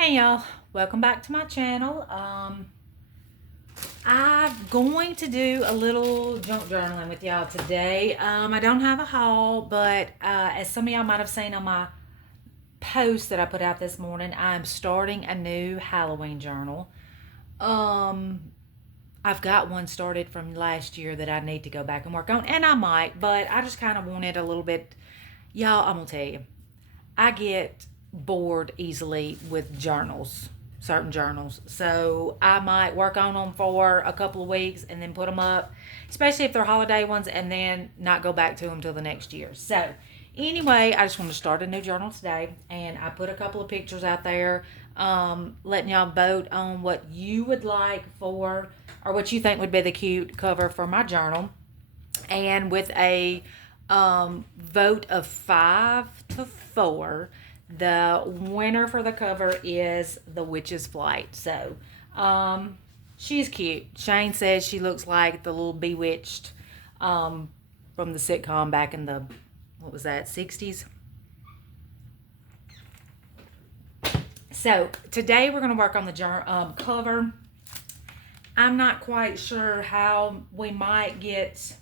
Hey y'all, welcome back to my channel. I'm going to do a little junk journaling with y'all today. I don't have a haul, but as some of y'all might have seen on my post that I put out this morning, I'm starting a new Halloween journal. I've got one started from last year that I need to go back and work on, and I might, but I just kind of wanted a little bit. Y'all, I'm gonna tell you, I get bored easily with journals, certain journals. So I might work on them for a couple of weeks and then put them up, especially if they're holiday ones, and then not go back to them till the next year. So anyway, I just want to start a new journal today, and I put a couple of pictures out there, letting y'all vote on what you would like for, or what you think would be the cute cover for my journal. And with a vote of 5 to 4, the winner for the cover is the Witch's Flight. So she's cute. Shane says she looks like the little Bewitched from the sitcom back in the, what was that, 60s. So today we're going to work on the cover. I'm not quite sure how we might get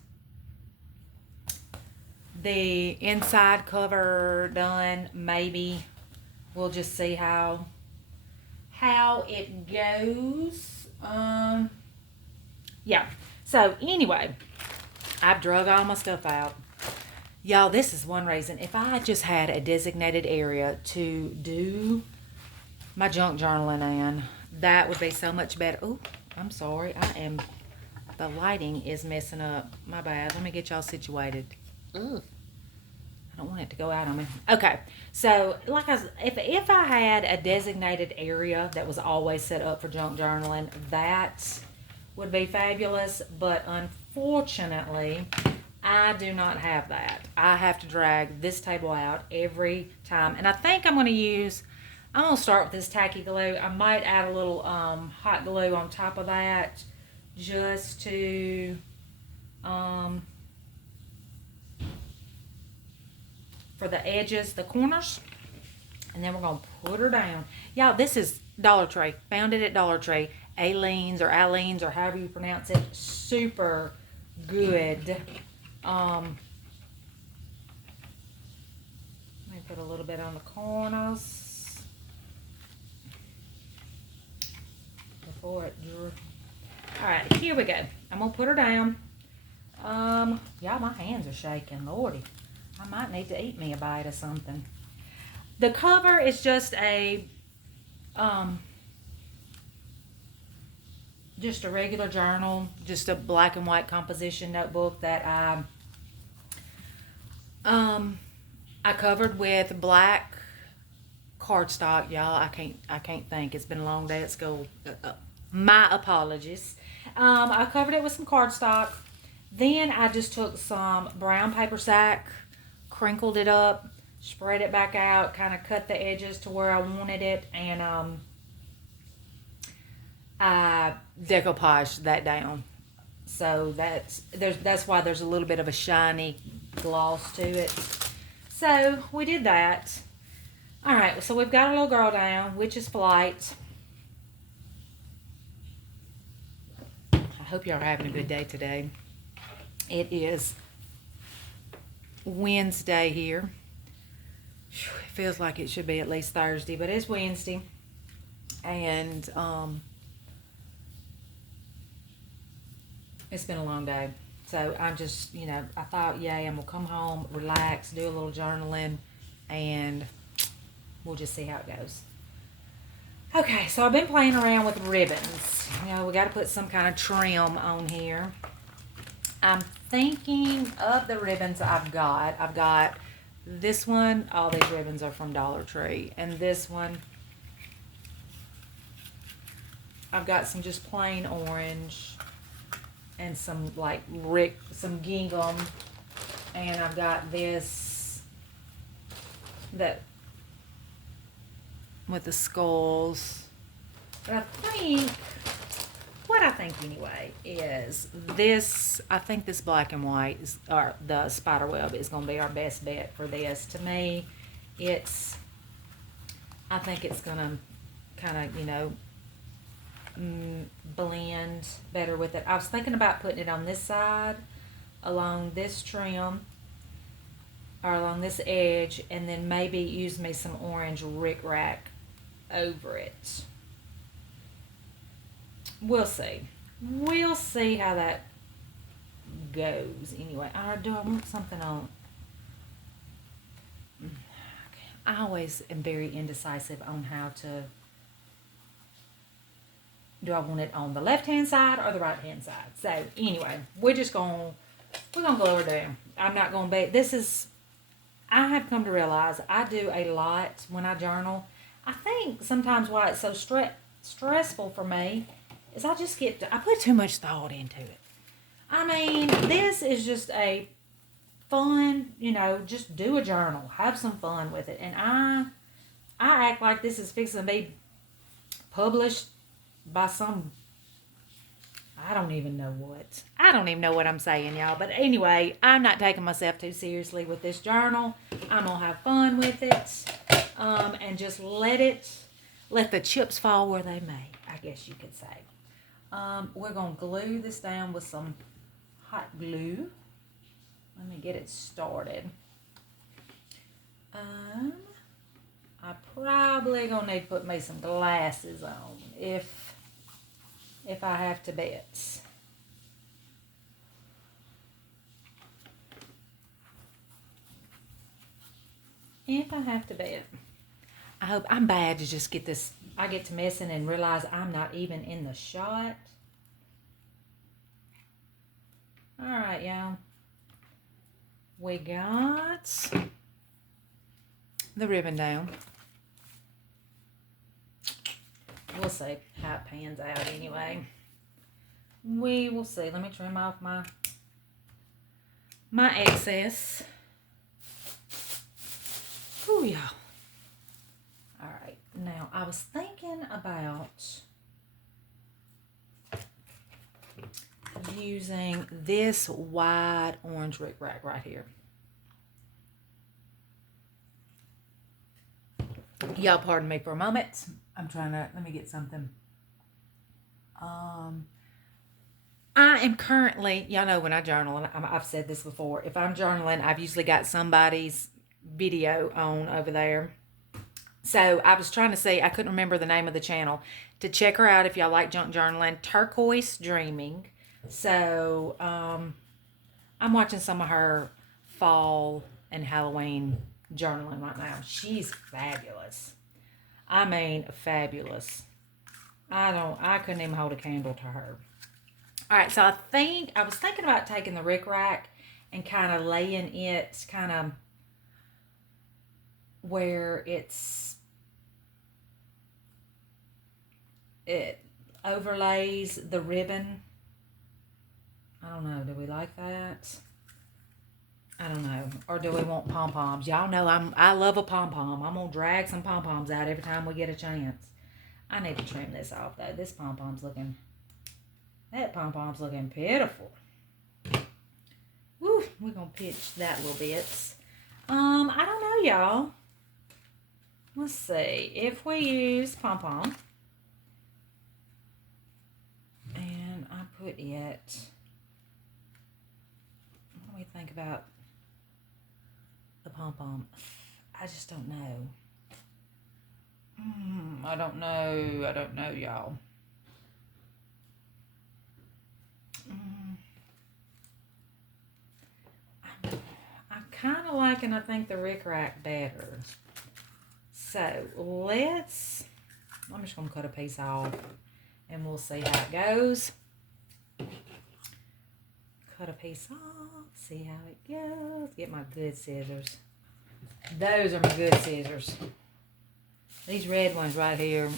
the inside cover done. Maybe we'll just see how it goes. Yeah. So anyway, I've drug all my stuff out. Y'all, this is one reason. If I just had a designated area to do my junk journaling in, that would be so much better. Oh, I'm sorry. The lighting is messing up. My bad. Let me get y'all situated. Ugh. I don't want it to go out on me. Okay, so like if I had a designated area that was always set up for junk journaling, that would be fabulous. But unfortunately, I do not have that. I have to drag this table out every time, and I think I'm going to start with this tacky glue. I might add a little hot glue on top of that, just to for the edges, the corners, and then we're gonna put her down. Y'all, this is Dollar Tree. Found it at Dollar Tree. Aleen's or however you pronounce it. Super good. Let me put a little bit on the corners before it drew. All right, here we go. I'm gonna put her down. Y'all, my hands are shaking, Lordy. I might need to eat me a bite of something. The cover is just a regular journal, just a black and white composition notebook that I covered with black cardstock. Y'all, I can't think. It's been a long day at school. My apologies. I covered it with some cardstock. Then I just took some brown paper sack, crinkled it up, spread it back out, kind of cut the edges to where I wanted it, and I decoupaged that down. So that's why there's a little bit of a shiny gloss to it. So we did that. All right, so we've got a little girl down, Witch's Flight. I hope y'all are having a good day today. It is Wednesday here. It feels like it should be at least Thursday, but it's Wednesday. And it's been a long day. So I'm just, I thought, yay, I'm going to come home, relax, do a little journaling, and we'll just see how it goes. Okay, so I've been playing around with ribbons. We got to put some kind of trim on here. I'm thinking of the ribbons I've got. I've got this one. All these ribbons are from Dollar Tree. And this one, I've got some just plain orange and some some gingham. And I've got this that with the skulls. But what I think anyway is this. I think this black and white or the spider web is going to be our best bet for this. To me, I think it's going to kind of, you know, blend better with it. I was thinking about putting it on this side along this trim or along this edge, and then maybe use me some orange rickrack over it. We'll see. We'll see how that goes anyway. Or do I want something on? I always am very indecisive on how to. Do I want it on the left hand side or the right hand side? So anyway, we're gonna go over there. I'm not gonna be. This is. I have come to realize I do a lot when I journal. I think sometimes why it's so stressful for me is I put too much thought into it. I mean, this is just a fun, you know, just do a journal, have some fun with it, and I act like this is fixing to be published by some. I don't even know what. I don't even know what I'm saying, y'all. But anyway, I'm not taking myself too seriously with this journal. I'm going to have fun with it. And just let the chips fall where they may, I guess you could say. We're going to glue this down with some hot glue. Let me get it started. I probably going to need to put me some glasses on if I have to bet. If I have to bet. I hope I'm bad to just get this. I get to messing and realize I'm not even in the shot. All right, y'all. We got the ribbon down. We'll see how it pans out anyway. We will see. Let me trim off my excess. Ooh, y'all. All right. Now, I was thinking about using this wide orange rickrack right here. Y'all pardon me for a moment. I'm trying to, let me get something. I am currently, y'all know when I journal, and I've said this before, if I'm journaling, I've usually got somebody's video on over there. So I was trying to say, I couldn't remember the name of the channel, to check her out if y'all like junk journaling, Turquoise Dreaming. So I'm watching some of her fall and Halloween journaling right now. She's fabulous. I mean, fabulous. I couldn't even hold a candle to her. All right, so I was thinking about taking the rickrack and kind of laying it kind of where it overlays the ribbon. I don't know. Do we like that? I don't know. Or do we want pom-poms? Y'all know I love a pom-pom. I'm going to drag some pom-poms out every time we get a chance. I need to trim this off, though. That pom-pom's looking pitiful. Woo, we're going to pitch that little bit. I don't know, y'all. Let's see. If we use pom-pom, and I put it, what do we think about the pom-pom? I just don't know. I don't know, y'all. I'm kind of liking, I think, the rickrack better. So I'm just going to cut a piece off and we'll see how it goes. Cut a piece off, see how it goes. Get my good scissors. Those are my good scissors. These red ones right here,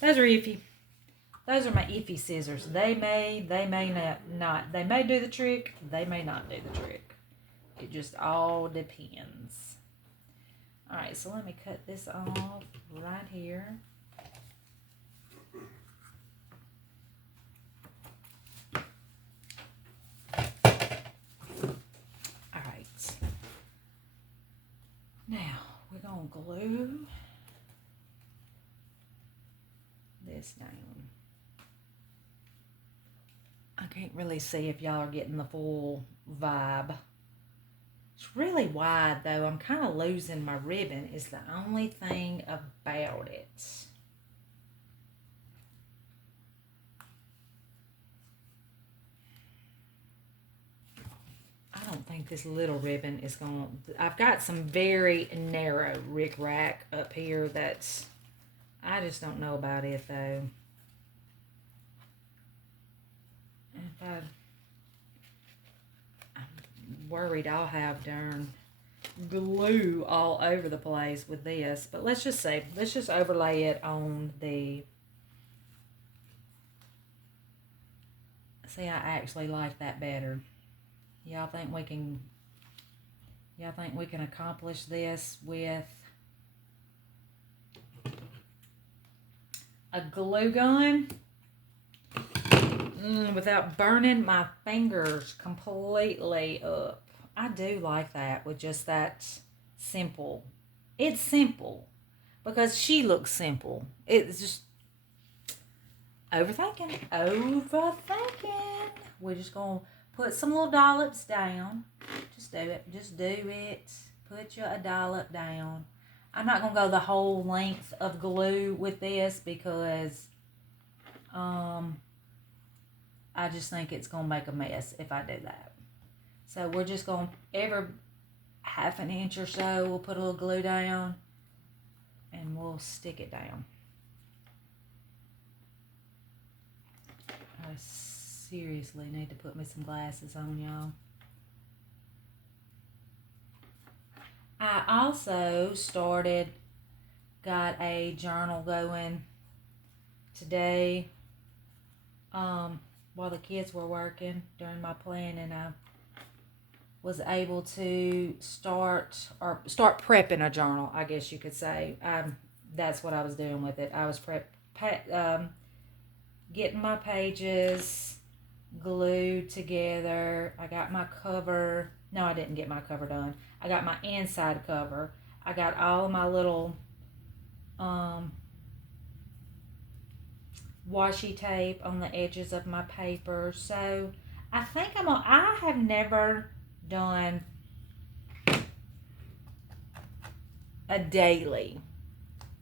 those are iffy. Those are my iffy scissors. They may not. They may do the trick. They may not do the trick. It just all depends. All right, so let me cut this off right here. All right. Now, we're going to glue this down. I can't really see if y'all are getting the full vibe. It's really wide though. I'm kind of losing my ribbon is the only thing about it. I don't think this little ribbon is going to... I've got some very narrow rick-rack up here that's... I just don't know about it though. If I'm worried I'll have darn glue all over the place with this. But let's just say, let's just overlay it on the... See, I actually like that better. Y'all think we can accomplish this with a glue gun without burning my fingers completely up? I do like that with just that simple. It's simple because she looks simple. It's just overthinking. We're just going to put some little dollops down. Just do it. Just do it. Put you a dollop down. I'm not going to go the whole length of glue with this because I just think it's going to make a mess if I do that. So we're just going to, every half an inch or so, we'll put a little glue down and we'll stick it down. I seriously need to put me some glasses on, y'all. I also got a journal going today while the kids were working during my planning. I was able to start prepping a journal, I guess you could say. That's what I was doing with it. I was getting my pages glued together. I got my cover. No, I didn't get my cover done. I got my inside cover. I got all of my little washi tape on the edges of my paper. So I think I have never done a daily.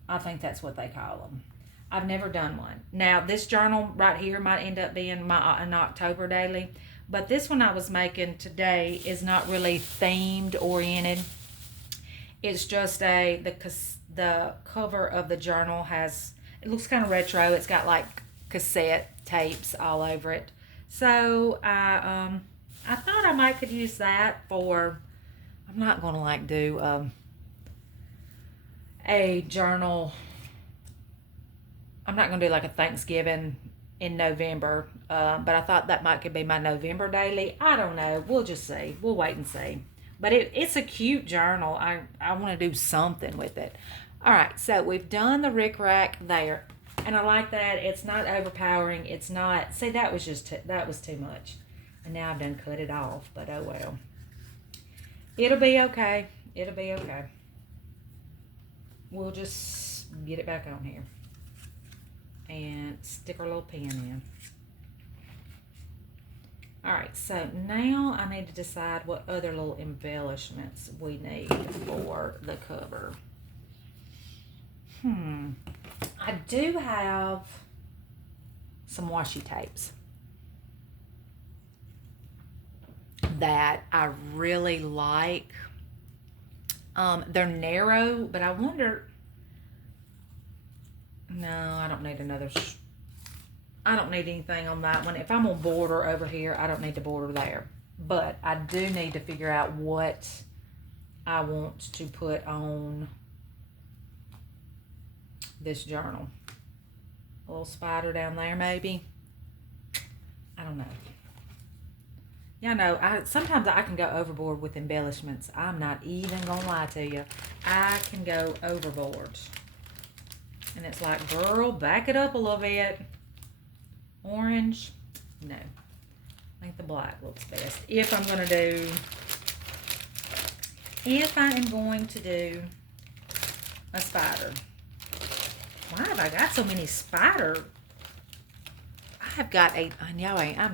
I think that's what they call them. I've never done one. Now, this journal right here might end up being an October daily, but this one I was making today is not really themed oriented. It's just the cover of the journal it looks kind of retro. It's got like cassette tapes all over it. So I thought I might could use that for, I'm not going to do a journal. I'm not going to do like a Thanksgiving in November, but I thought that could be my November daily. I don't know. We'll just see. We'll wait and see. But it's a cute journal. I want to do something with it. All right, so we've done the rick-rack there. And I like that. It's not overpowering. It's not... See, that was too much. And now I've done cut it off, but oh well. It'll be okay. It'll be okay. We'll just get it back on here. And stick our little pin in. Alright, so now I need to decide what other little embellishments we need for the cover. I do have some washi tapes that I really like. They're narrow, but I wonder... No, I don't need another... I don't need anything on that one. If I'm on border over here, I don't need to border there. But I do need to figure out what I want to put on this journal. A little spider down there, maybe. I don't know. Y'all know, sometimes I can go overboard with embellishments. I'm not even gonna lie to you. I can go overboard. And it's like, girl, back it up a little bit. Orange, no. I think the black looks best. If I am going to do a spider. Why have I got so many spider? I've got I'm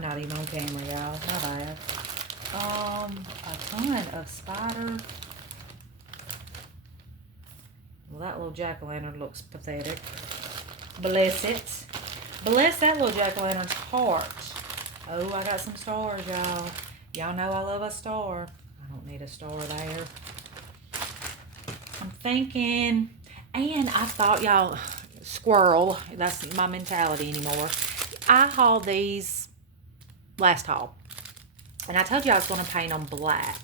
not even on camera, y'all. My bad. A ton of spider. Well, that little jack-o'-lantern looks pathetic. Bless it. Bless that little jack-o'-lantern's heart. Oh, I got some stars, y'all. Y'all know I love a star. I don't need a star there. I'm thinking, and I thought, y'all, squirrel, that's my mentality anymore. I hauled these last haul, and I told you I was going to paint them black.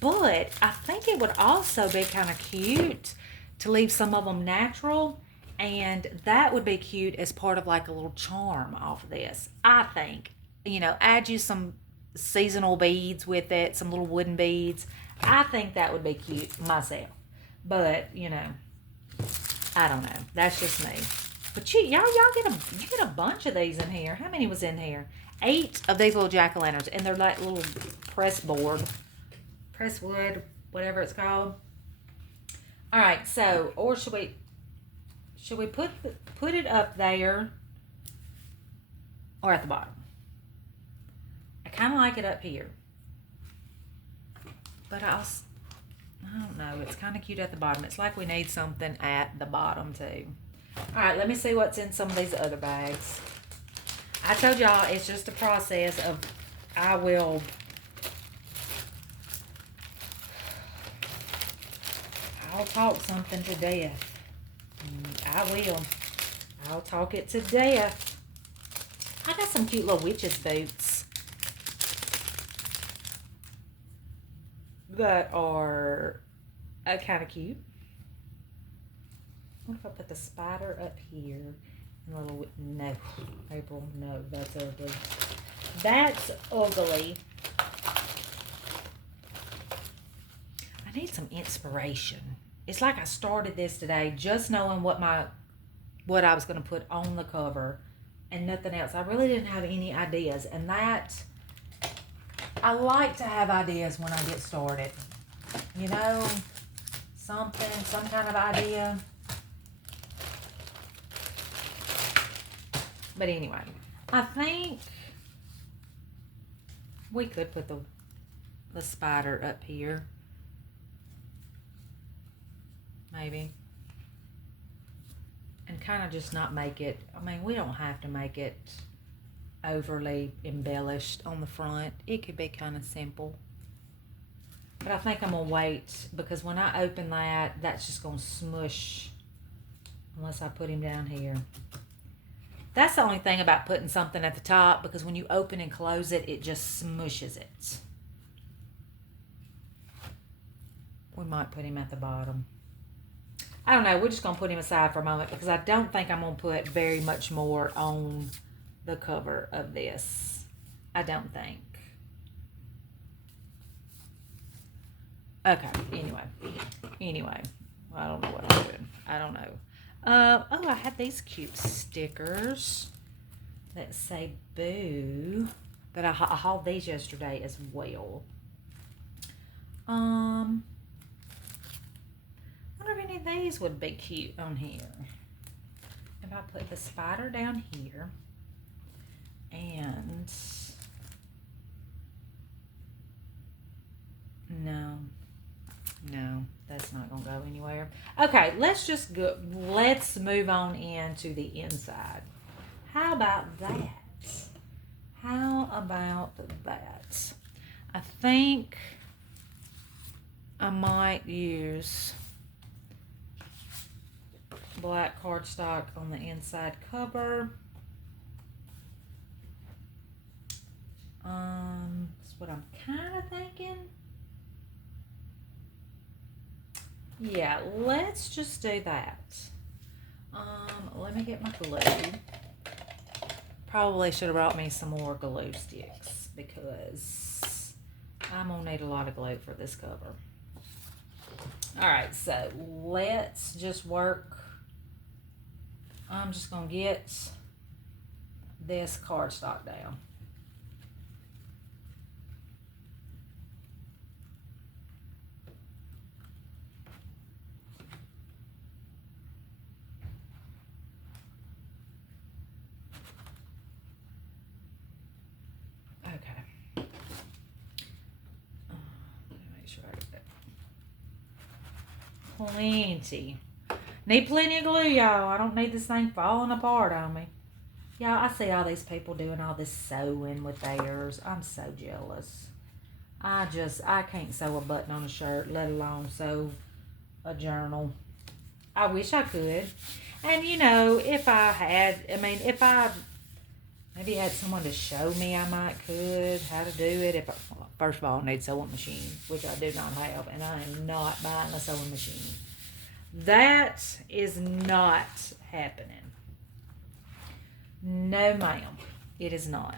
But I think it would also be kind of cute to leave some of them natural, and that would be cute as part of like a little charm off of this. I think, add you some seasonal beads with it, some little wooden beads. I think that would be cute myself. But, I don't know. That's just me. But y'all get a bunch of these in here. How many was in here? 8 of these little jack-o'-lanterns, and they're like little press wood, whatever it's called. All right, so or should we put it up there or at the bottom? I kind of like it up here, but I don't know. It's kind of cute at the bottom. It's like we need something at the bottom too. All right, let me see what's in some of these other bags. I told y'all it's just a process of I'll talk something to death. I will. I'll talk it to death. I got some cute little witch's boots that are kind of cute. What if I put the spider up here? No, April, no, that's ugly. That's ugly. I need some inspiration. It's like I started this today just knowing what I was going to put on the cover and nothing else. I really didn't have any ideas, and I like to have ideas when I get started. Some kind of idea. But anyway, I think we could put the spider up here. Maybe. And kind of just not make it, we don't have to make it overly embellished on the front. It could be kind of simple. But I think I'm going to wait, because when I open that, that's just going to smush unless I put him down here. That's the only thing about putting something at the top, because when you open and close it, it just smushes it. We might put him at the bottom. I don't know. We're just going to put him aside for a moment, because I don't think I'm going to put very much more on the cover of this. I don't think. Okay, anyway, well, I don't know what I'm doing. I don't know. I had these cute stickers that say boo, but I hauled these yesterday as well. I wonder if any of these would be cute on here. If I put the spider down here and no, that's not gonna go anywhere. Okay, let's move on into the inside. How about that? I think I might use black cardstock on the inside cover. That's what I'm kind of thinking. Yeah, let's just do that. Let me get my glue. Probably should have brought me some more glue sticks, because I'm gonna need a lot of glue for this cover. All right, so let's just work. I'm just gonna get this cardstock down. plenty. Need plenty of glue, y'all. I don't need this thing falling apart on me. Y'all, I see all these people doing all this sewing with theirs. I'm so jealous. I can't sew a button on a shirt, let alone sew a journal. I wish I could. And, you know, if I maybe had someone to show me, I might could how to do it. First of all, I need a sewing machine, which I do not have, and I am not buying a sewing machine. That is not happening. No, ma'am. It is not.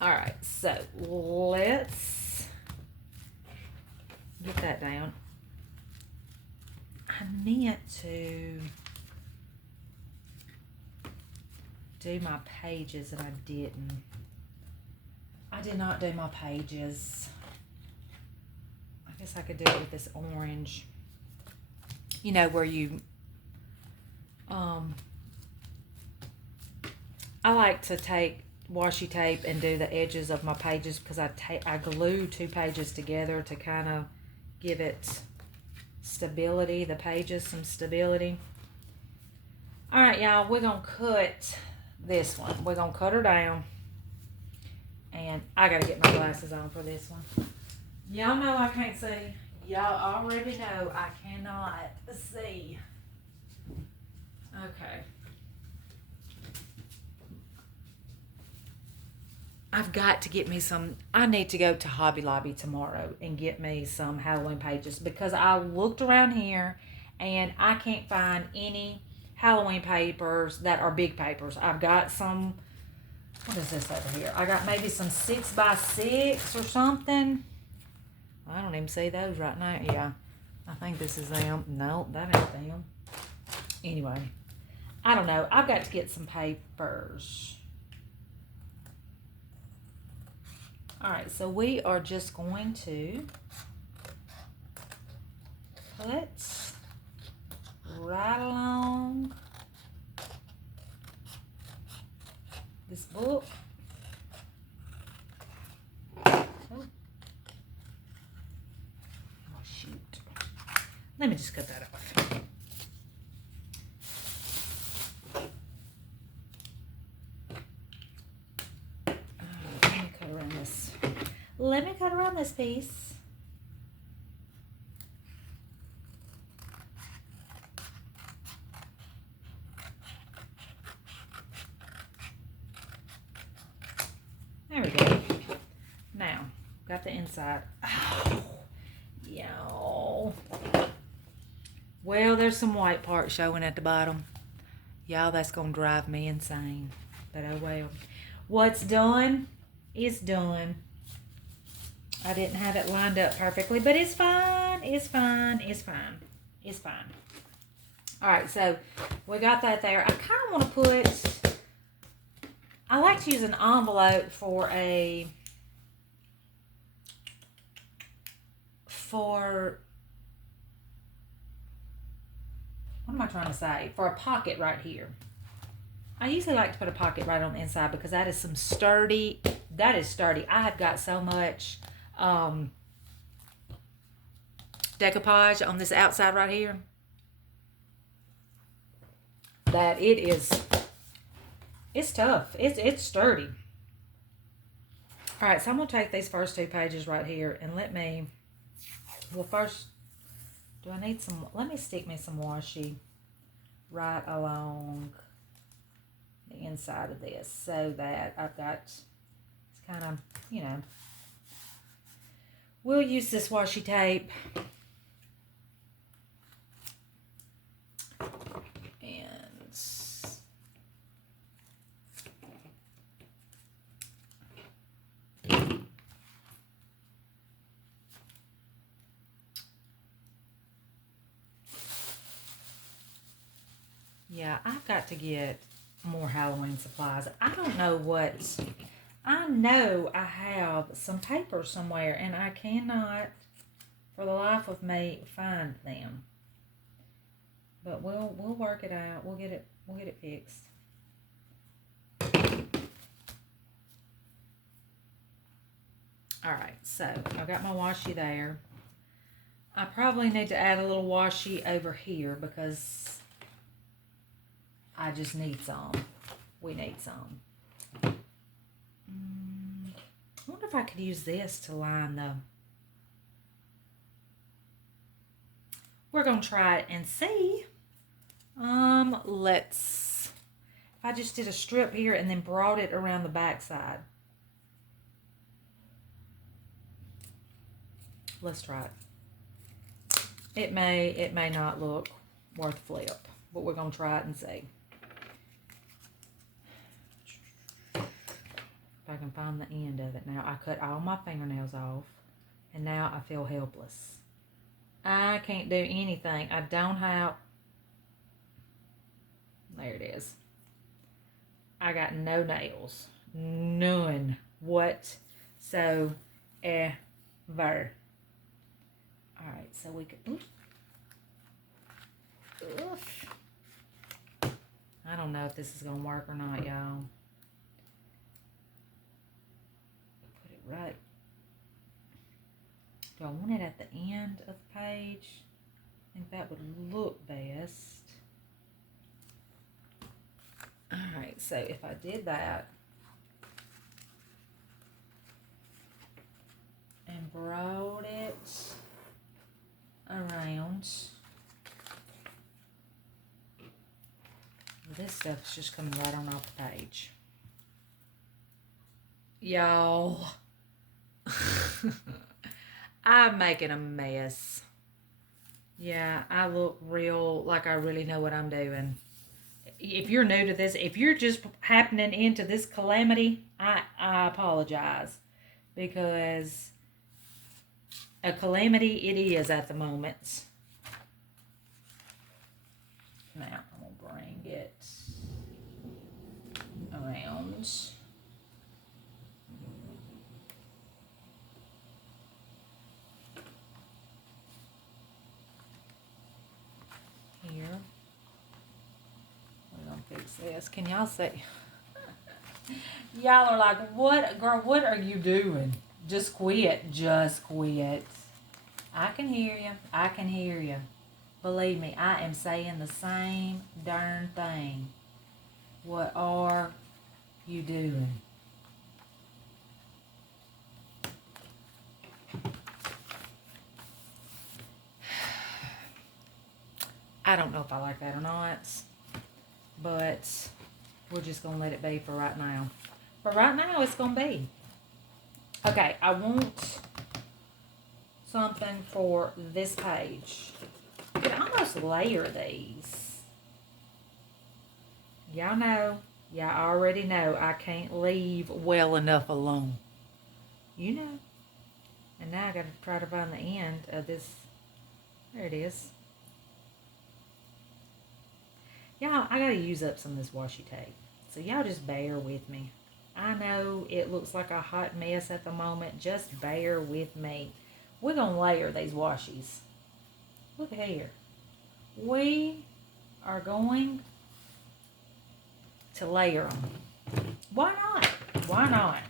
All right, so let's get that down. I meant to do my pages and I didn't. I did not do my pages. I guess I could do it with this orange. You know, where you, I like to take washi tape and do the edges of my pages because I glue 2 pages together to kind of give it stability, the pages some stability. All right, y'all, we're going to cut this one. We're going to cut her down. And I got to get my glasses on for this one. Y'all know I can't see. Y'all already know I cannot see. Okay. I've got to get me some. I need to go to Hobby Lobby tomorrow and get me some Halloween pages because I looked around here and I can't find any Halloween papers that are big papers. I've got some. What is this over here? I got maybe some 6x6 or something. I don't even see those right now. Yeah, I think this is them. No, that ain't them. Anyway, I don't know. I've got to get some papers. All right, so we are just going to put right along this book. Oh, shoot. Let me just cut that off. Let me cut around this piece. There we go. Now, got the inside. Oh, y'all. Well, there's some white parts showing at the bottom. Y'all, that's going to drive me insane. But oh well. What's done is done. I didn't have it lined up perfectly, but it's fine. It's fine. It's fine. It's fine. All right, so we got that there. I kind of want to put, I like to use an envelope for what am I trying to say? For a pocket right here. I usually like to put a pocket right on the inside because that is some sturdy, that is sturdy. I have got so much decoupage on this outside right here that it's tough. It's sturdy. All right, so I'm going to take these first 2 pages right here and first, do I need some, let me stick me some washi right along the inside of this so that I've got, it's kind of, you know, we'll use this washi tape. And yeah, I've got to get more Halloween supplies. I don't know what, I know I have some paper somewhere and I cannot for the life of me find them. But we'll work it out. We'll get it fixed. All right, so I got my washi there. I probably need to add a little washi over here because I just need some. We need some. I wonder if I could use this to line the... We're going to try it and see. Let's... If I just did a strip here and then brought it around the back side. Let's try it. It may not look worth flip, but we're going to try it and see. If I can find the end of it. Now, I cut all my fingernails off, and now I feel helpless. I can't do anything. I don't have... There it is. I got no nails. None whatsoever. Alright, so we could... Oof. I don't know if this is going to work or not, y'all. Put it right. Do I want it at the end of the page? I think that would look best. Alright, so if I did that and brought it around, this stuff's just coming right on off the page. Y'all, I'm making a mess. Yeah, I look real like I really know what I'm doing. If you're new to this, if you're just happening into this calamity, I apologize, because a calamity it is at the moment. Now, I'm going to bring it around. Here. We're going to fix this. Can y'all see? Y'all are like, what, girl, what are you doing? Just quit. Just quit. I can hear you. I can hear you. Believe me, I am saying the same darn thing. What are you doing? I don't know if I like that or not, but we're just going to let it be for right now. For right now, it's going to be. Okay, I want something for this page. You can almost layer these. Y'all know, y'all already know I can't leave well enough alone. You know. And now I got to try to find the end of this. There it is. Y'all, I got to use up some of this washi tape. So y'all just bear with me. I know it looks like a hot mess at the moment. Just bear with me. We're going to layer these washies. Look here. We are going to layer them. Why not? Why not?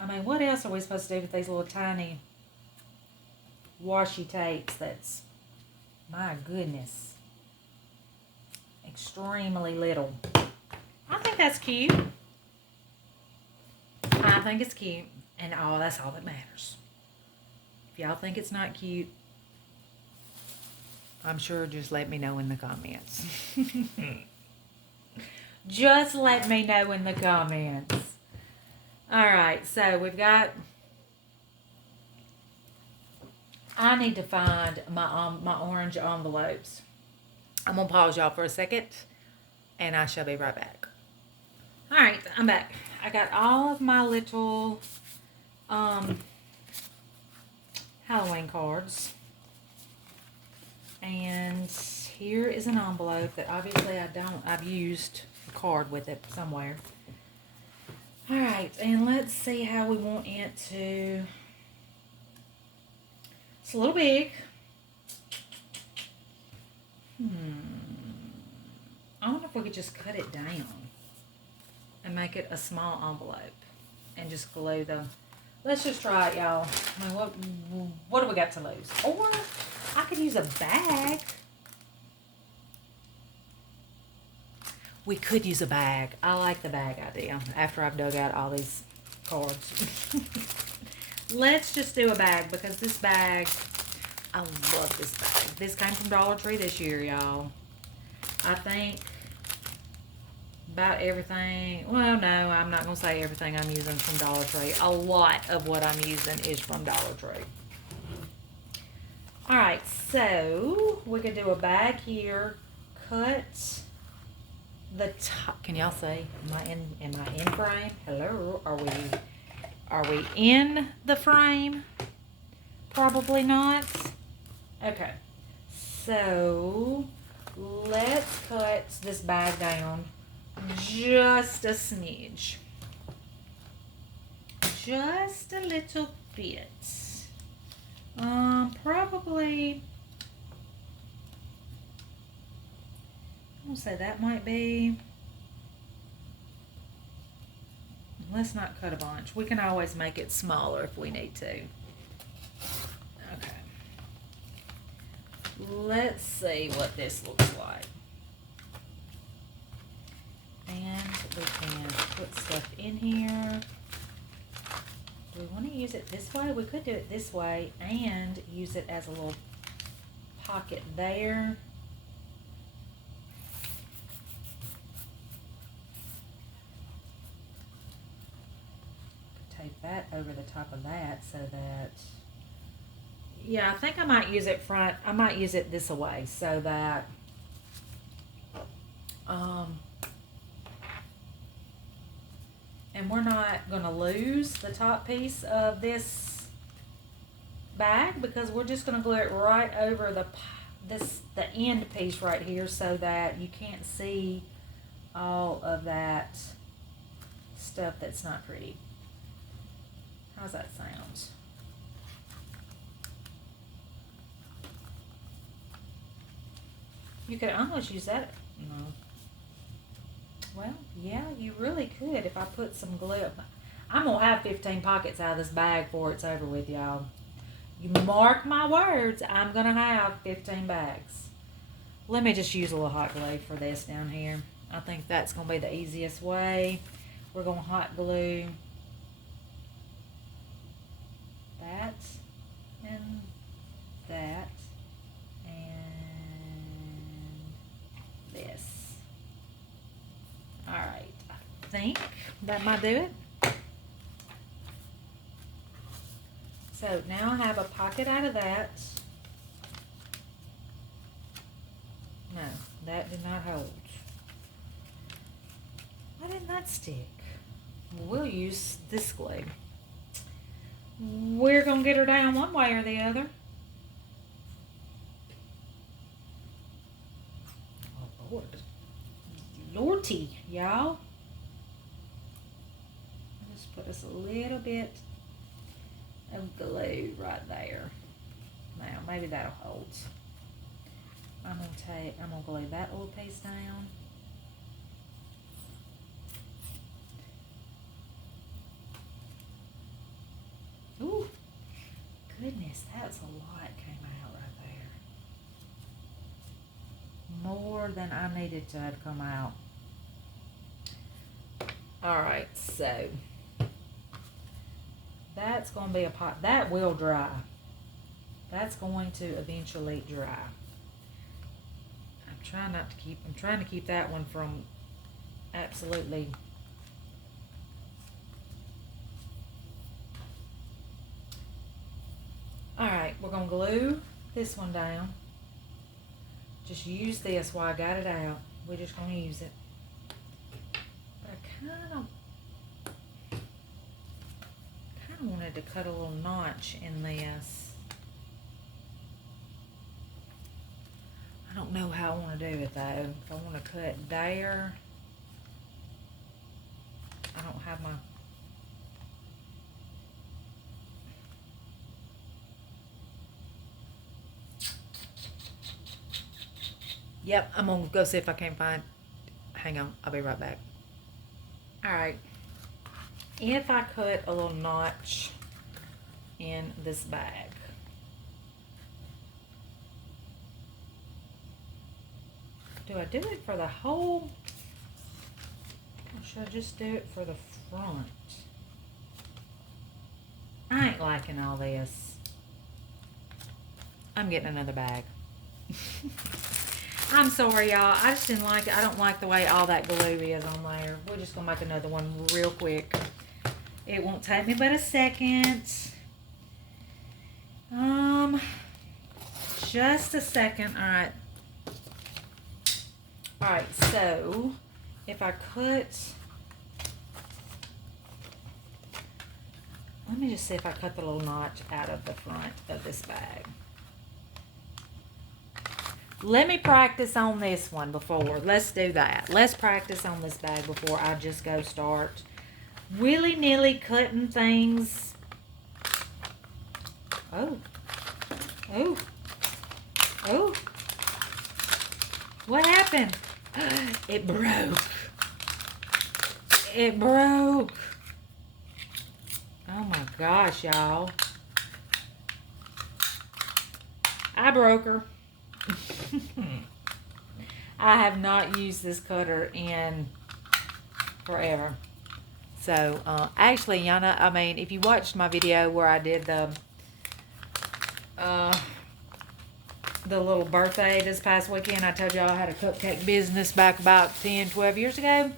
I mean, what else are we supposed to do with these little tiny washi tapes that's, my goodness, extremely little. I think that's cute. I think it's cute. And that's all that matters. If y'all think it's not cute, I'm sure just let me know in the comments. Just let me know in the comments. Alright, so we've got... I need to find my orange envelopes. I'm going to pause y'all for a second, and I shall be right back. Alright, I'm back. I got all of my little Halloween cards. And here is an envelope that obviously I've used a card with it somewhere. Alright, and let's see how we want it to... It's a little big. I wonder if we could just cut it down and make it a small envelope and just glue the... Let's just try it, y'all. I mean, what do we got to lose? Or I could use a bag. We could use a bag. I like the bag idea after I've dug out all these cards. Let's just do a bag because this bag, I love this bag. This came from Dollar Tree this year, y'all. I think about everything. Well, no, I'm not going to say everything I'm using from Dollar Tree. A lot of what I'm using is from Dollar Tree. All right, so we could do a bag here. Cut the top. Can y'all see? Am I in frame? Hello, are we in the frame? Probably not. Okay, so let's cut this bag down just a smidge, just a little bit. Probably, I'm gonna say that might be. Let's not cut a bunch. We can always make it smaller if we need to. Okay. Let's see what this looks like. And we can put stuff in here. Do we want to use it this way? We could do it this way and use it as a little pocket there. Tape that over the top of that so that, yeah, I think I might use it front. I might use it this way so that and we're not going to lose the top piece of this bag because we're just going to glue it right over the end piece right here so that you can't see all of that stuff that's not pretty. How's that sound? You could almost use that. No. Well, yeah, you really could if I put some glue. I'm going to have 15 pockets out of this bag before it's over with, y'all. You mark my words, I'm going to have 15 bags. Let me just use a little hot glue for this down here. I think that's going to be the easiest way. We're going to hot glue that and that and this. All right, I think that might do it. So now I have a pocket out of that. No, that did not hold. Why didn't that stick? We'll use this glue. We're going to get her down one way or the other. Oh, Lord. Lordy, y'all. Just put us a little bit of glue right there. Now, maybe that'll hold. I'm gonna glue that little piece down. Ooh, goodness, that's a lot came out right there. More than I needed to have come out. All right, so that's going to be a pot. That will dry. That's going to eventually dry. I'm trying to keep that one from absolutely. All right, we're going to glue this one down. Just use this while I got it out. We're just going to use it. But I kind of wanted to cut a little notch in this. I don't know how I want to do it though. If I want to cut there, I don't have my. Yep, I'm gonna go see if I can find. Hang on, I'll be right back. All right. If I cut a little notch in this bag, Do I do it for the whole, or should I just do it for the front? I ain't liking all this. I'm getting another bag. I'm sorry, y'all. I just didn't like it. I don't like the way all that glue is on there. We're just going to make another one real quick. It won't take me but a second. Just a second. All right. All right, so if I cut, let me just see if I cut the little notch out of the front of this bag. Let me practice on this one before. Let's do that. Let's practice on this bag before I just go start willy-nilly cutting things. Oh. Oh. Oh. What happened? It broke. It broke. Oh my gosh, y'all. I broke her. I have not used this cutter in forever. So, actually, Yana, I mean, if you watched my video where I did the little birthday this past weekend, I told y'all I had a cupcake business back about 10, 12 years ago.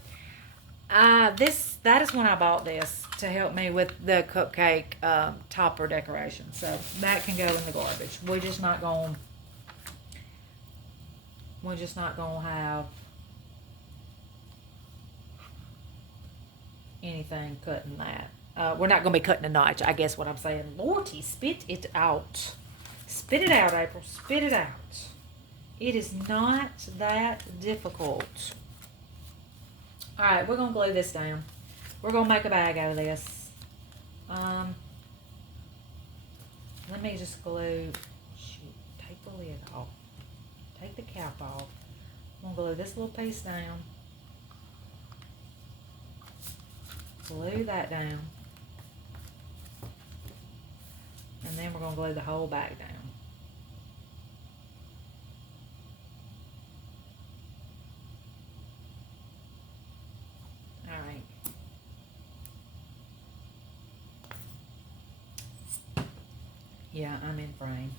That is when I bought this to help me with the cupcake topper decoration. So that can go in the garbage. We're just not going to have anything cutting that. We're not going to be cutting a notch, I guess what I'm saying. Lordy, spit it out. Spit it out, April. Spit it out. It is not that difficult. All right, we're going to glue this down. We're going to make a bag out of this. Let me just glue. Shoot, take the lid off. Take the cap off. I'm going to glue this little piece down. Glue that down. And then we're going to glue the whole bag down. Alright. Yeah, I'm in frame.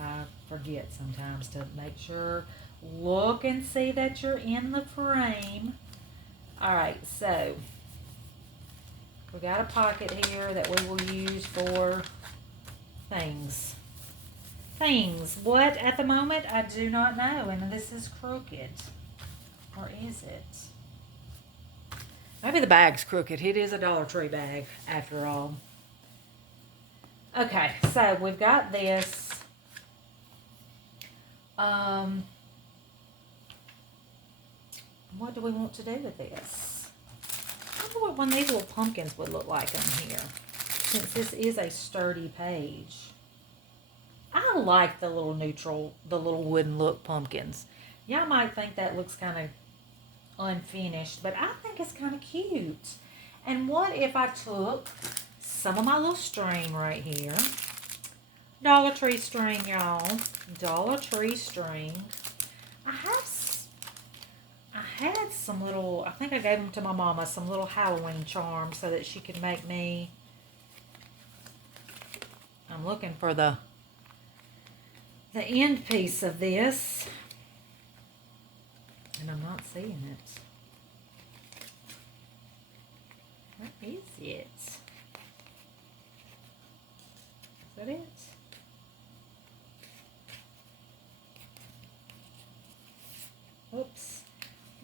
I forget sometimes to make sure. Look and see that you're in the frame. Alright, so we got a pocket here that we will use for things. What at the moment? I do not know. And this is crooked. Or is it? Maybe the bag's crooked. It is a Dollar Tree bag, after all. Okay, so we've got this. What do we want to do with this? I wonder what one of these little pumpkins would look like on here, since this is a sturdy page. I like the little wooden look pumpkins. Y'all might think that looks kind of unfinished, but I think it's kind of cute. And what if I took some of my little string right here, Dollar Tree string, y'all, Dollar Tree string. I had some little, I think I gave them to my mama, some little Halloween charms so that she could make me, I'm looking for the end piece of this, and I'm not seeing it. Where is it? Is that it? Oops.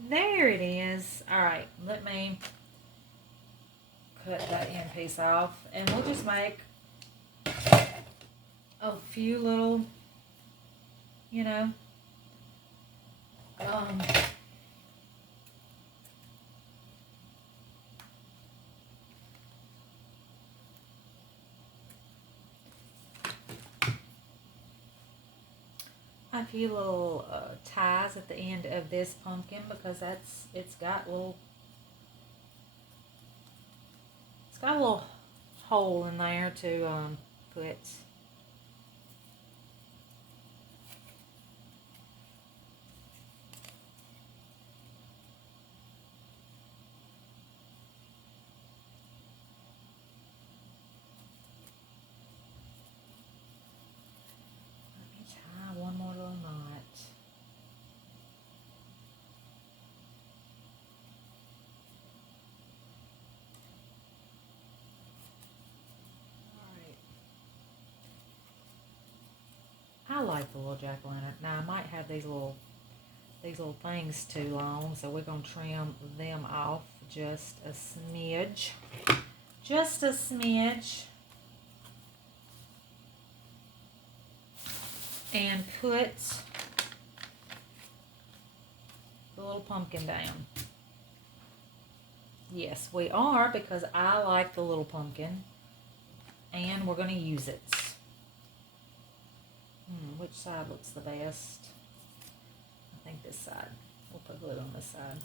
There it is. Alright, let me cut that end piece off, and we'll just make a few little, you know, a few little ties at the end of this pumpkin, because it's got a little hole in there to put like the little jack-o'-lantern. Now, I might have these little things too long, so we're going to trim them off just a smidge. Just a smidge. And put the little pumpkin down. Yes, we are, because I like the little pumpkin. And we're going to use it. Which side looks the best? I think this side. We'll put glue on this side.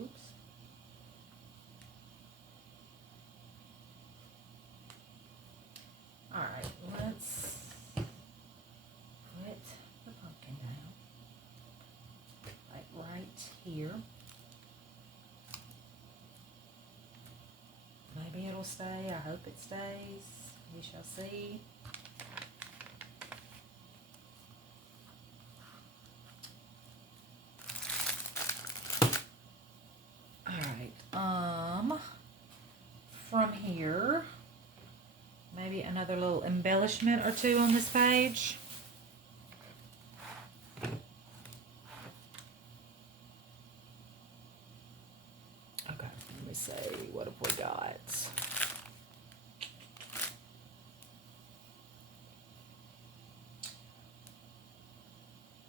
Oops. All right, let's put the pumpkin down, like right here. Maybe it'll stay. I hope it stays. We shall see. All right. From here, maybe another little embellishment or two on this page. Okay, let me see, what have we got?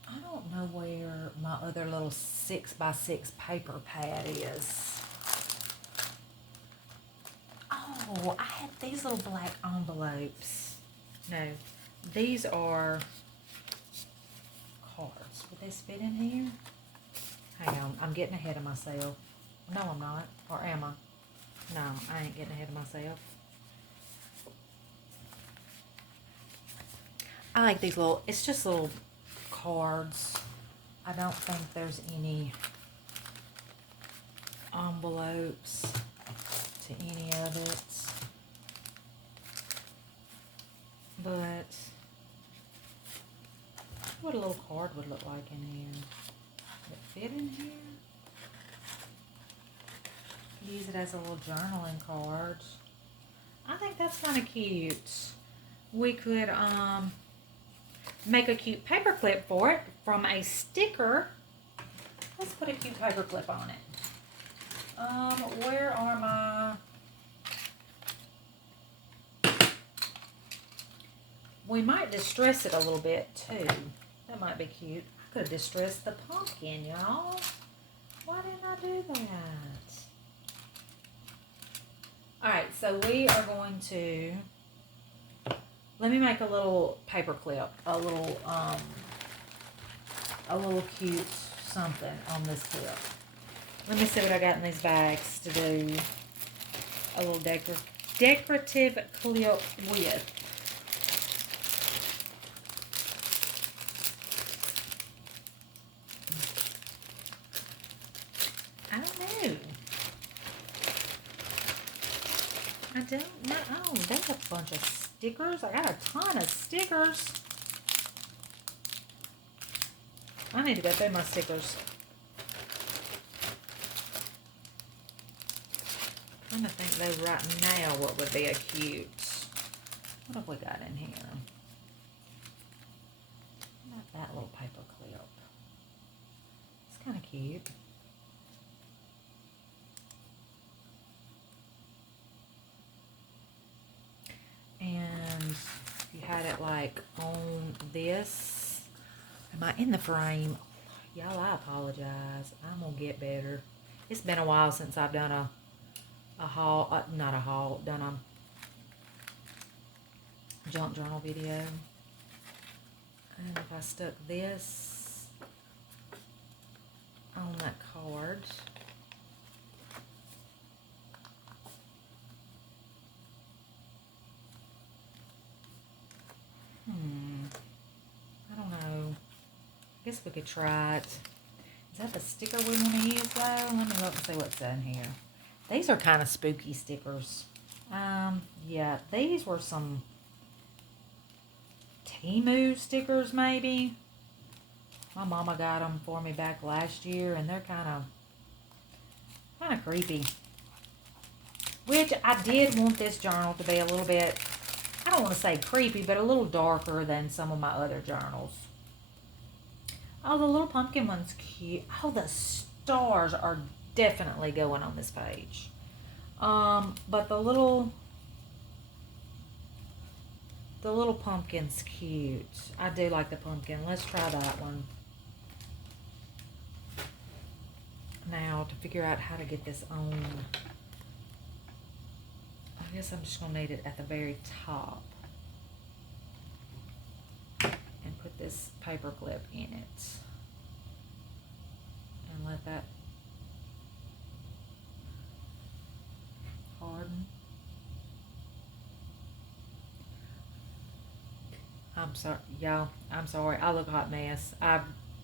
I don't know where my other little 6x6 paper pad is. Oh, I had these little black envelopes. No, these are cards. Would they fit in here? Hang on, I'm getting ahead of myself. No, I'm not. Or am I? No, I ain't getting ahead of myself. I like these little, it's just little cards. I don't think there's any envelopes to any of it. But what a little card would look like in here. Would it fit in here? Use it as a little journaling card. I think that's kind of cute. We could make a cute paper clip for it from a sticker. Let's put a cute paper clip on it. Where are my... We might distress it a little bit too. That might be cute. I could have distressed the pumpkin, y'all. Why didn't I do that? Alright, so we are going to... Let me make a little paper clip. A little cute something on this clip. Let me see what I got in these bags to do a little decorative clip with. I don't know. I don't know. Oh, there's a bunch of stickers. I got a ton of stickers. I need to go through my stickers. I'm trying to think though right now what would be a cute. What have we got in here? Not that little paper clip. It's kind of cute. And if you had it like on this, am I in the frame? Y'all, I apologize. I'm gonna get better. It's been a while since I've done a haul, not a haul, done a junk journal video. And if I stuck this on that card, I don't know. I guess we could try it. Is that the sticker we want to use though? Let me look and see what's in here. These are kind of spooky stickers. Yeah, these were some Temu stickers maybe. My mama got them for me back last year, and they're kind of creepy. Which I did want this journal to be a little bit, I don't want to say creepy, but a little darker than some of my other journals. Oh, the little pumpkin one's cute. Oh, the stars are definitely going on this page. But the little pumpkin's cute. I do like the pumpkin. Let's try that one. Now, to figure out how to get this on, I guess I'm just going to need it at the very top. And put this paper clip in it. And let that harden. I'm sorry, y'all. I'm sorry. I look a hot mess. I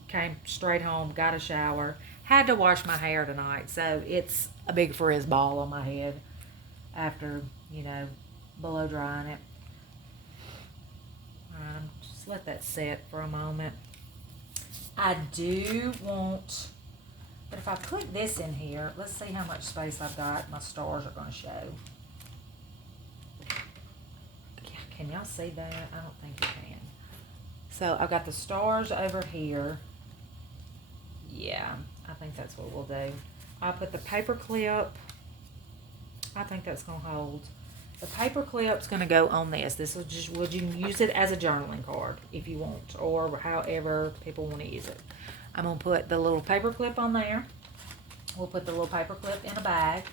came straight home, got a shower, had to wash my hair tonight, so it's a big frizz ball on my head after, blow drying it. Just let that set for a moment. I do want, but if I put this in here, let's see how much space I've got. My stars are going to show. Can y'all see that? I don't think you can. So I've got the stars over here. Yeah, I think that's what we'll do. I'll put the paper clip. I think that's going to hold. The paper clip's going to go on this. This will just, you can use it as a journaling card if you want, or however people want to use it. I'm going to put the little paper clip on there. We'll put the little paper clip in the bag.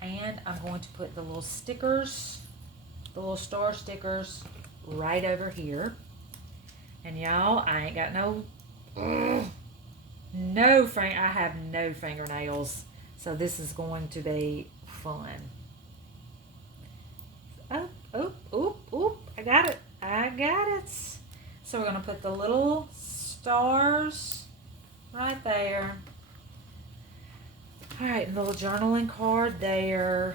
And I'm going to put the little stickers, the little star stickers right over here. And y'all, I ain't got I have no fingernails. So this is going to be fun. Oh, I got it. So we're going to put the little stars right there. All right, little journaling card there.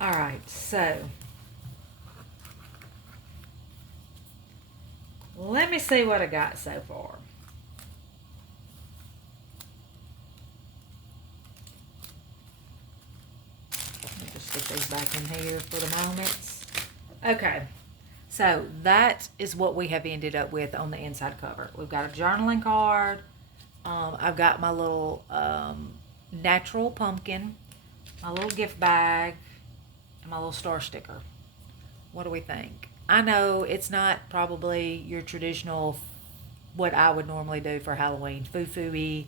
All right, so let me see what I got so far. Let me just stick these back in here for the moment. Okay, so that is what we have ended up with on the inside cover. We've got a journaling card. I've got my little natural pumpkin, my little gift bag, and my little star sticker. What do we think? I know it's not probably your traditional, what I would normally do for Halloween, foo-foo-y,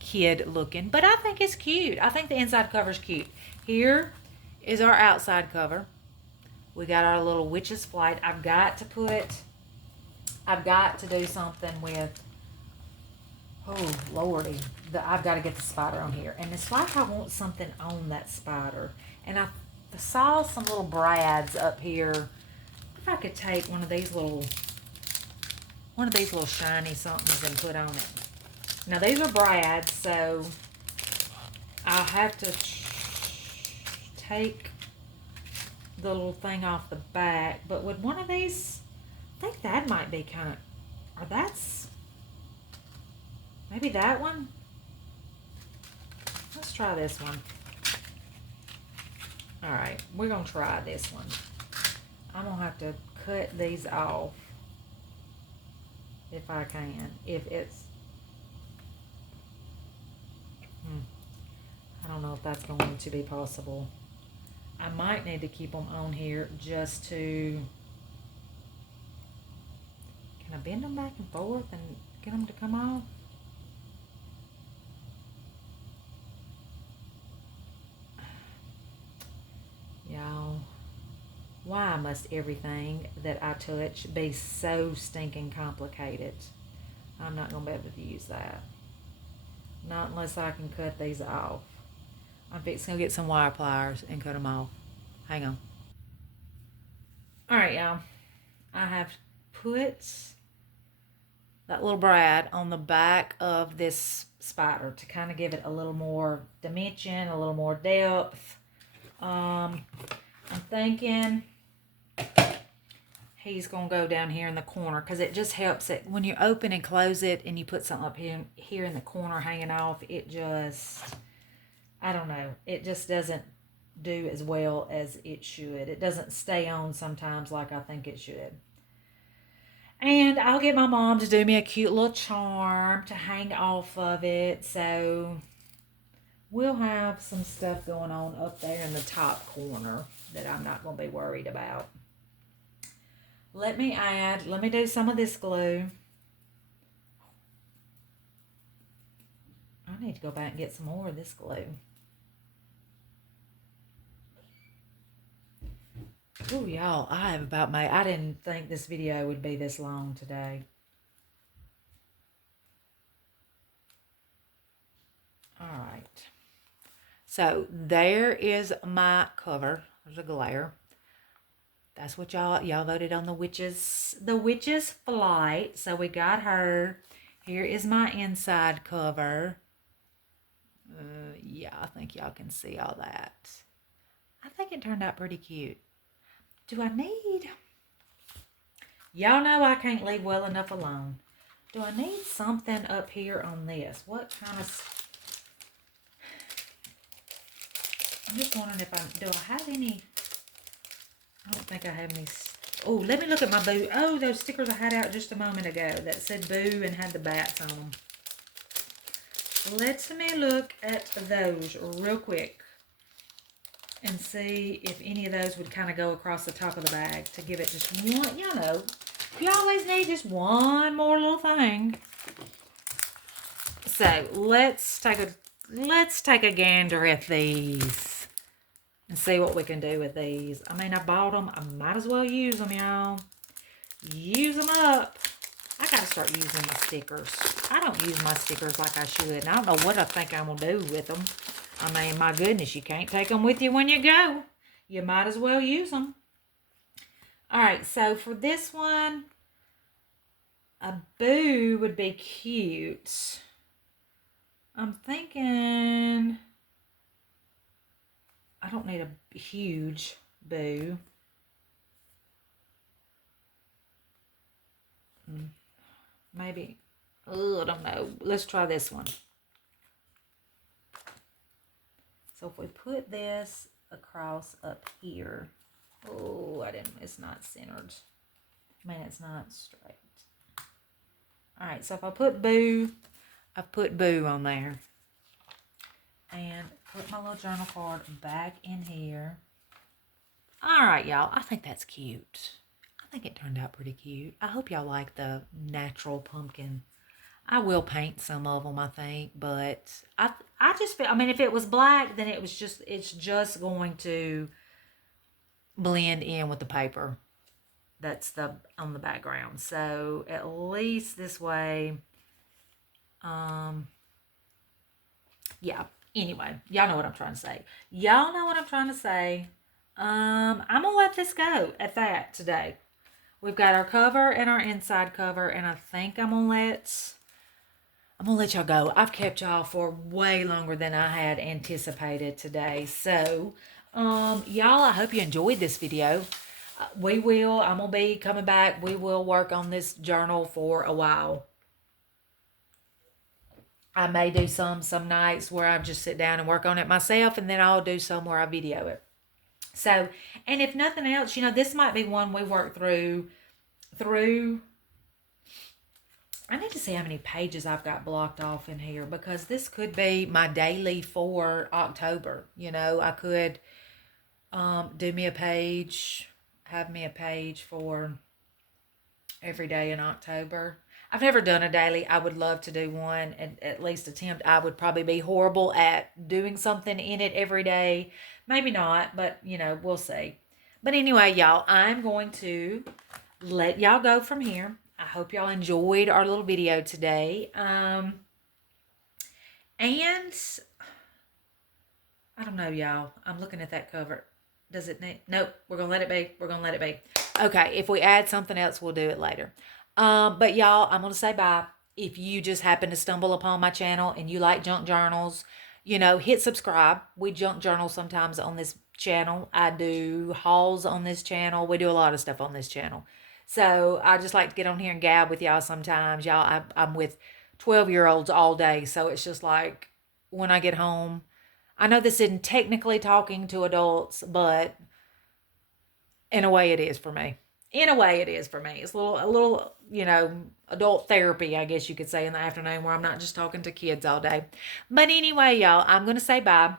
kid looking, but I think it's cute. I think the inside cover is cute. Here is our outside cover. We got our little witch's flight. I've got to do something with, oh lordy, I've got to get the spider on here, and it's like I want something on that spider. And I saw some little brads up here. If I could take one of these little shiny somethings and put on it. Now these are brads, so I'll have to take the little thing off the back. But with one of these, I think that might be kind of, or that's, maybe that one. Let's try this one. All right, we're going to try this one. I'm going to have to cut these off if I can. If it's, I don't know if that's going to be possible. I might need to keep them on here just to, can I bend them back and forth and get them to come off? Y'all, why must everything that I touch be so stinking complicated? I'm not going to be able to use that. Not unless I can cut these off. I'm fixing to get some wire pliers and cut them off. Hang on. All right, y'all. I have put that little brad on the back of this spider to kind of give it a little more dimension, a little more depth. I'm thinking he's going to go down here in the corner because it just helps it. When you open and close it and you put something up here in the corner hanging off, it just, I don't know, it just doesn't do as well as it should. It doesn't stay on sometimes like I think it should. And I'll get my mom to do me a cute little charm to hang off of it. So we'll have some stuff going on up there in the top corner that I'm not going to be worried about. Let me do some of this glue. I need to go back and get some more of this glue. Oh, y'all, I didn't think this video would be this long today. All right. So there is my cover. There's a glare. That's what y'all voted on the witch's flight. So we got her. Here is my inside cover. Yeah, I think y'all can see all that. I think it turned out pretty cute. Do I need... Y'all know I can't leave well enough alone. Do I need something up here on this? What kind of... I'm just wondering if do I have any... I don't think I have any... Oh, let me look at my boo. Oh, those stickers I had out just a moment ago that said boo and had the bats on them. Let me look at those real quick and see if any of those would kind of go across the top of the bag to give it just one, you know, you always need just one more little thing. So let's take a gander at these and see what we can do with these. I mean, I bought them. I might as well use them, y'all. Use them up. I got to start using my stickers. I don't use my stickers like I should. And I don't know what I think I'm going to do with them. I mean, my goodness, you can't take them with you when you go. You might as well use them. All right, so for this one, a boo would be cute. I'm thinking I don't need a huge boo. Maybe, I don't know. Let's try this one. So if we put this across up here, it's not centered. I mean, it's not straight. All right, so if I put boo, I put boo on there. And put my little journal card back in here. All right, y'all, I think that's cute. I think it turned out pretty cute. I hope y'all like the natural pumpkin. I will paint some of them, I think, but I just feel, I mean, if it was black, then it's just going to blend in with the paper that's on the background. So at least this way, yeah. Anyway, y'all know what I'm trying to say. I'm gonna let this go at that today. We've got our cover and our inside cover, and I think I'm gonna let y'all go. I've kept y'all for way longer than I had anticipated today. So, y'all, I hope you enjoyed this video. I'm gonna be coming back. We will work on this journal for a while. I may do some nights where I just sit down and work on it myself, and then I'll do some where I video it. So, and if nothing else, this might be one we work through. I need to see how many pages I've got blocked off in here, because this could be my daily for October. I could do me a page, have me a page for every day in October. I've never done a daily. I would love to do one and at least attempt. I would probably be horrible at doing something in it every day. Maybe not, but we'll see. But anyway, y'all, I'm going to let y'all go from here. I hope y'all enjoyed our little video today. And I don't know, y'all. I'm looking at that cover. Does it need? Nope. We're going to let it be. We're going to let it be. Okay. If we add something else, we'll do it later. But y'all, I'm going to say bye. if you just happen to stumble upon my channel and you like junk journals, you know, hit subscribe. We junk journal sometimes on this channel. I do hauls on this channel. We do a lot of stuff on this channel. So I just like to get on here and gab with y'all sometimes. Y'all, I'm with 12-year-olds all day. So it's just like when I get home, I know this isn't technically talking to adults, but in a way it is for me. In a way it is for me. It's a little, you know, adult therapy, I guess you could say, in the afternoon where I'm not just talking to kids all day. But anyway, y'all, I'm going to say bye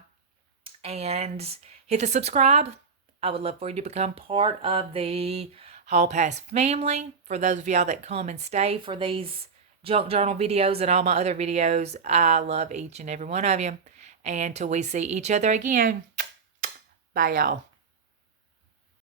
and hit the subscribe. I would love for you to become part of the Hall Pass family. For those of y'all that come and stay for these junk journal videos and all my other videos, I love each and every one of you. And till we see each other again, bye, y'all.